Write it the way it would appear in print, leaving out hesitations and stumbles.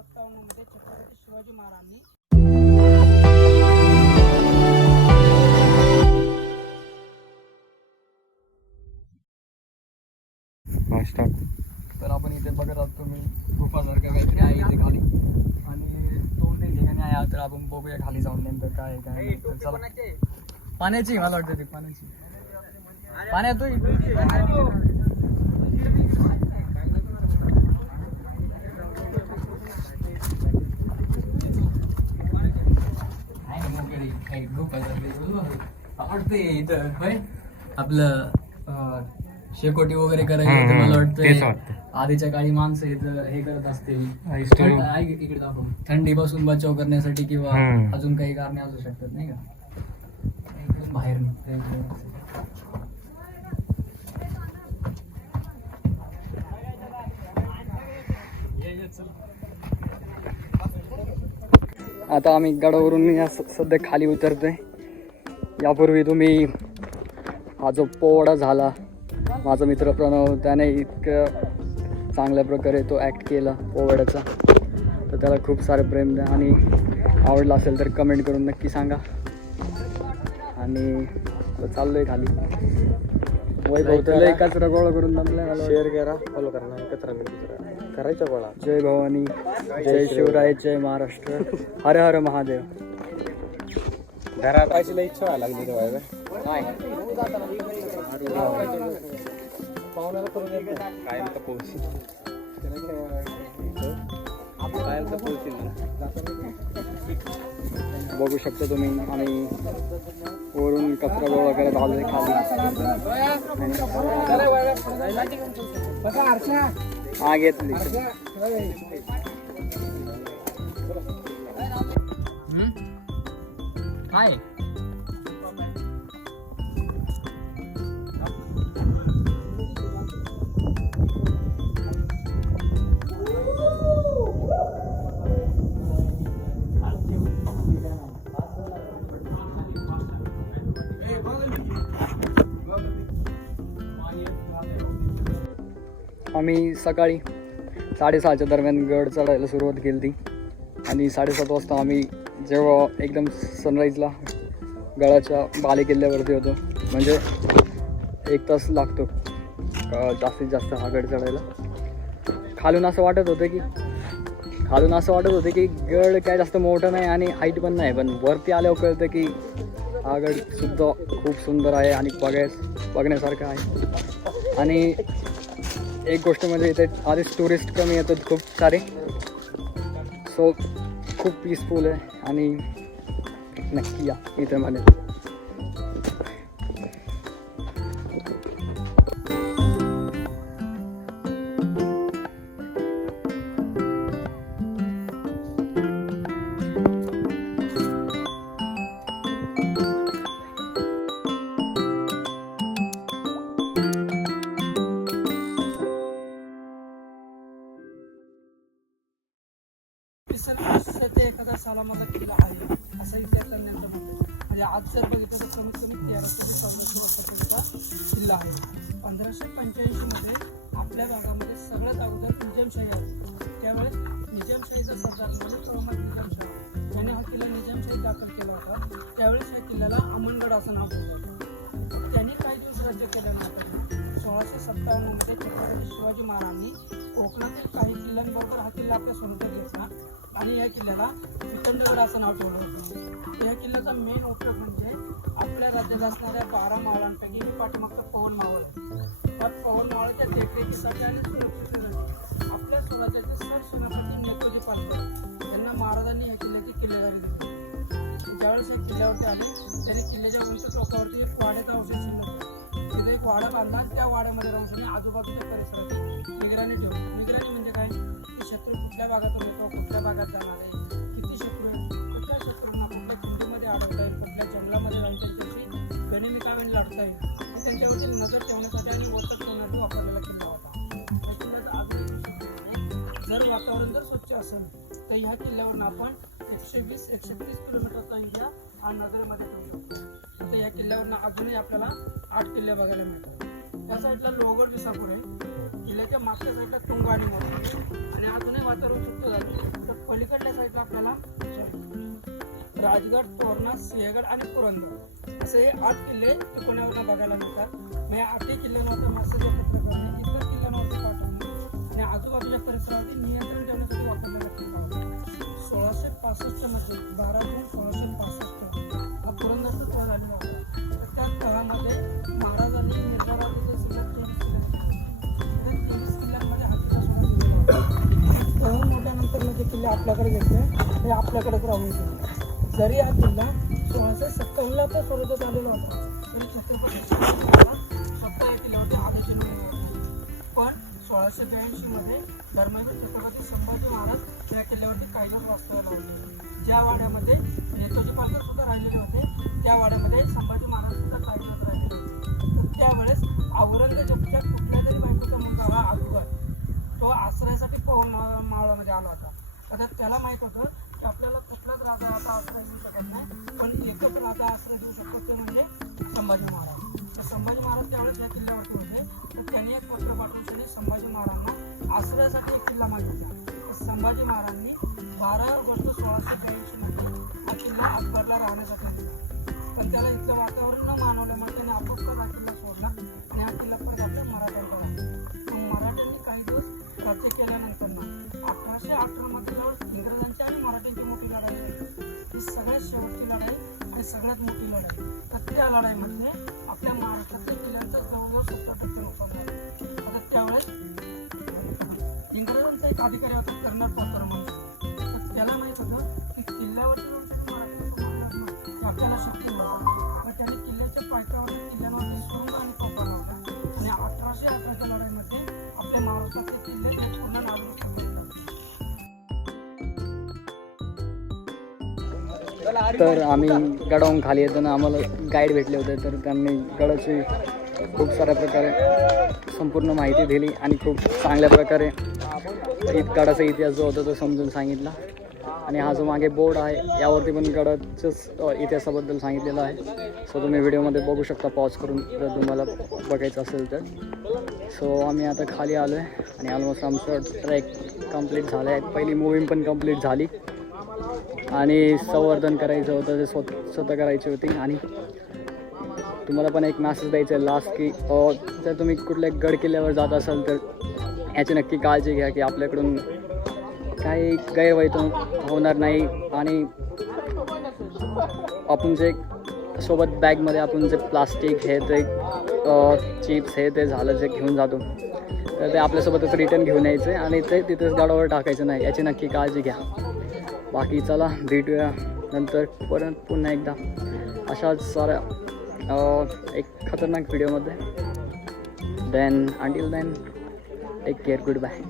1957 मध्ये छत्रपती शिवाजी महाराजांनी तर आपण इथे बघत आहात तुम्ही गुफासारखं काहीतरी आहे इथे खाली आणि दोन तीन ठिकाणी आहे. तर आपण बघूया खाली जाऊन नेमकं काय आहे काय नाही. तर चला. पाण्याची मला वाटतं ती पाण्याची पाण्यात आवडते इथं होय आपलं शेकोटी वगैरे करायचं मला वाटतं आधीच्या काळी माणसं इथं हे करत असतील इकडे दाखव थंडीपासून बचाव करण्यासाठी किंवा अजून काही कारणे असू शकतात नाही का इकडून बाहेर निघते. आता आम्ही गडावरून सध्या खाली उतरतोय. यापूर्वी तुम्ही हा जो पोवाडा झाला माझा मित्र प्रणव त्याने इतकं चांगल्या प्रकारे तो ॲक्ट केला पोवाड्याचा तर त्याला खूप सारे प्रेम द्या आणि आवडला असेल तर कमेंट करून नक्की सांगा. आणि चाललो आहे खाली वैभव त्याला कचरा गोळा करून जमलाय मला शेअर करा फॉलो करा कचरा करायचा गोळा. जय भवानी जय शिवराय जय महाराष्ट्र हर हर महादेव. घरात पाहिजे इच्छा व्हायला लागली तेव्हा नाही पाहुण्याला करून येत कायम तर पोहोचील कायम तर पोहोचील. बघू शकता तुम्ही आम्ही वरून कचरा गोळा करत आलोय खाली. हा घेतली हाय आम्ही सकाळी 6:30च्या दरम्यान गड चढायला सुरुवात केली ती आणि 7:30 वाजता आम्ही जेव्हा एकदम सनराईजला गडाच्या बालेकिल्ल्यावरती होतो. म्हणजे 1 तास लागतो जास्तीत जास्त हा गड चढायला. खालून असं वाटत होतं की गड काय जास्त मोठं नाही आणि हाईट पण नाही पण वरती आल्यावर कळतं की हा गडसुद्धा खूप सुंदर आहे आणि बघण्यासारखं आहे. आणि एक गोष्ट म्हणजे इथे आधीच टुरिस्ट कमी येतात खूप सारे सो खूप पीसफुल आहे आणि नक्की या इथे मध्ये. एखादा सालामधला किल्ला आहे असा इतिहास तज्ञांचं म्हणणं आहे. म्हणजे आज जर बघितलं तर कमीत कमी 1300 ते 1400 वर्षाचा किल्ला आहे. 1585 मध्ये आपल्या भागामध्ये सगळ्यात अगोदर निजामशाही आली. त्यावेळेस निजामशाहीचा सरदार निजामशाही ज्याने हा किल्ला निजामशाही दाखल केला होता त्यावेळेस या किल्ल्याला अमनगड असं नाव होतं. त्यांनी काही दिवस राज्य केल्यानंतर 1657 मध्ये छत्रपती शिवाजी महाराजांनी कोकणातील काही किल्ल्यांबरोबर हा किल्ला आपल्या स्वाधीनात घेतला आणि या किल्ल्याला वितंडगड असं नाव ठेवलं होतं. या किल्ल्याचा मेन उपयोग म्हणजे आपल्या राज्यात असणाऱ्या 12 मावळांपैकी ही पाठीमागचं पवन मावळ आहे. त्या पवन मावळाच्या देखरेखीसाठी आणि सुरक्षेसाठी आपल्या स्वराज्याचे सरसेनापती नेताजी पालकर यांना महाराजांनी या किल्ल्याची किल्लेदारी दिली. ज्यावेळेस या किल्ल्यावरती आले त्यांनी किल्ल्याच्या उंच टोकावरती एक वाड्याचा अवशेष शिल्लक तिथे एक वाडा बांधला. त्या वाड्यामध्ये राहून त्यांनी आजूबाजूच्या परिसराची निगराणी ठेवली. निगराणी म्हणजे काय की शत्रू कुठल्या भागातून येतो कुठल्या भागात जाणार आहे किती शत्रू कुठल्या शत्रूंना कुठल्या खिंडीमध्ये अडवता येईल कुठल्या जंगलामध्ये जाऊन त्यांच्याशी गनिमिकावेने लढता येईल आणि त्यांच्यावरती नजर ठेवण्यासाठी आणि वचक ठेवण्यासाठी वापरलेला किल्ला होता. या किल्ल्याचा जर वातावरण जर स्वच्छ असेल तर ह्या किल्ल्यावरून आपण 120-130 किलोमीटरचा एरिया हा नगरमध्ये ठेवू शकतो. आता या किल्ल्यावरून अजूनही आपल्याला 8 किल्ले बघायला मिळतात. त्या साईडला लोहगड विसापूर आहे. किल्ल्याच्या मागच्या साईडला तुंग आणि मोठा आणि अजूनही वातावरण शुद्ध झालं तर पलीकडल्या साईडला आपल्याला राजगड, तोरणा, सिंहगड आणि पुरंदर असे हे 8 किल्ले टिकोण्यावरून बघायला मिळतात. म्हणजे 8 किल्ल्यांवरती मास्टर एकत्र करणे, इतर किल्ल्यांवरती पाठवणे आणि आजूबाजूच्या परिसरावरती नियंत्रण ठेवण्यासाठी वापरले जाते. 1665 मध्ये 12 जून 1665 हा पुरंदरचा तह झालेला होता. तर त्या तहामध्ये महाराजांनी निर्धाराचे सिलेक्ट 23 किल्ल्यांमध्ये हा किल्ला सोडा दिलेला होता. तह मोठ्यानंतर जे किल्ले आपल्याकडे घेतले ते आपल्याकडेच राहून गेले. जरी हा किल्ला 1657ला तर स्वरूपात आलेला होता तरी छत्रपती शिवाजी स्वतः या किल्ल्यावरती आदेश नोंदवले. पण 1682 मध्ये धर्मवीर छत्रपती संभाजी महाराज या किल्ल्यावरती काही दिवस वास्तव्याला होते. ज्या वाड्यामध्ये नेताजी पालकर सुद्धा राहिलेले होते त्या वाड्यामध्ये संभाजी महाराज सुद्धा काही दिवस राहिले होते. तर त्यावेळेस औरंगजेबच्या कुठल्या तरी बायकोचा मुलगा हा अकबर तो आश्रयासाठी पवन मावळामध्ये आला होता. आता त्याला माहीत होतं की आपल्याला कुठलाच राजा आता आश्रय देऊ शकत नाही, पण एकच राजा आश्रय देऊ शकतो ते म्हणजे संभाजी महाराज. तर संभाजी महाराज त्यावेळेस या किल्ल्यावरती होते. तर त्यांनी एक पत्र पाठवून संभाजी महाराजांना आश्रयासाठी एक किल्ला मागितला. तर संभाजी महाराजांनी 12 ऑगस्ट 1682 मध्ये हा किल्ला अकबरला राहण्यासाठी दिला. पण त्याला इथलं वातावरण न मानवल्यामुळे त्याने आपोआप हा किल्ला सोडला आणि हा किल्ला परत आपल्या मराठ्यांकडे आला. मग मराठ्यांनी काही दिवस राज्य केल्यानंतर 1818 मध्ये इंग्रजांची आणि मराठ्यांची मोठी लढाई झाली. ही सगळ्यात शेवटची लढाई आणि सगळ्यात मोठी लढाई. तर त्या लढाईमध्ये आपल्या महाराष्ट्रातल्या किल्ल्यांचं जवळजवळ 70% नुकसान झालं. आता त्यावेळेस इंग्रजांचा एक अधिकारी होता कर्नल पॉटर म्हणून. तर त्याला माहीत होतं की किल्ल्यावरती जाऊन मराठी आपल्याला शक्य नव्हतं. मग त्याने किल्ल्याच्या पायथ्यावरती किल्ल्यांवरती सुरुंग आणि तोफा लावल्या आणि 1818च्या लढाईमध्ये आपल्या महाराष्ट्रातले किल्ले पूर्ण नागरिक होते. तर आम्ही गडावरून खाली येताना आम्हाला गाईड भेटले होते. तर त्यांनी गडाची खूप साऱ्या प्रकारे संपूर्ण माहिती दिली आणि खूप चांगल्या प्रकारे गडाचा इतिहास जो होता तो समजून सांगितला. आणि हा जो मागे बोर्ड आहे यावरती पण गडाच्याच इतिहासाबद्दल सांगितलेलं आहे. सो तुम्ही व्हिडिओमध्ये बघू शकता पॉज करून जर तुम्हाला बघायचं असेल तर. सो आम्ही आता खाली आलो आहे आणि ऑलमोस्ट आमचं ट्रेक कंप्लीट झालं आहे. पहिली मूव्हिंग पण कंप्लीट झाली आणि संवर्धन करायचं होतं ते स्वतः करायची होती. आणि तुम्हाला पण एक मॅसेज द्यायचं आहे लास्ट की जर तुम्ही कुठल्या गड किल्ल्यावर जात असाल तर याची नक्की काळजी घ्या की आपल्याकडून काही गैरवर्तणूक होणार नाही. आणि आपण जे सोबत बॅगमध्ये आपण जे प्लास्टिक हे ते चिप्स हे ते झालं जे घेऊन जातो तर ते आपल्यासोबतच रिटर्न घेऊन यायचं आणि ते तिथेच गडावर टाकायचं नाही, याची नक्की काळजी घ्या. बाकी चला भेटूया नंतर परत पुन्हा एकदा अशाच साऱ्या एक खतरनाक व्हिडिओमध्ये. Then until then take care, good bye.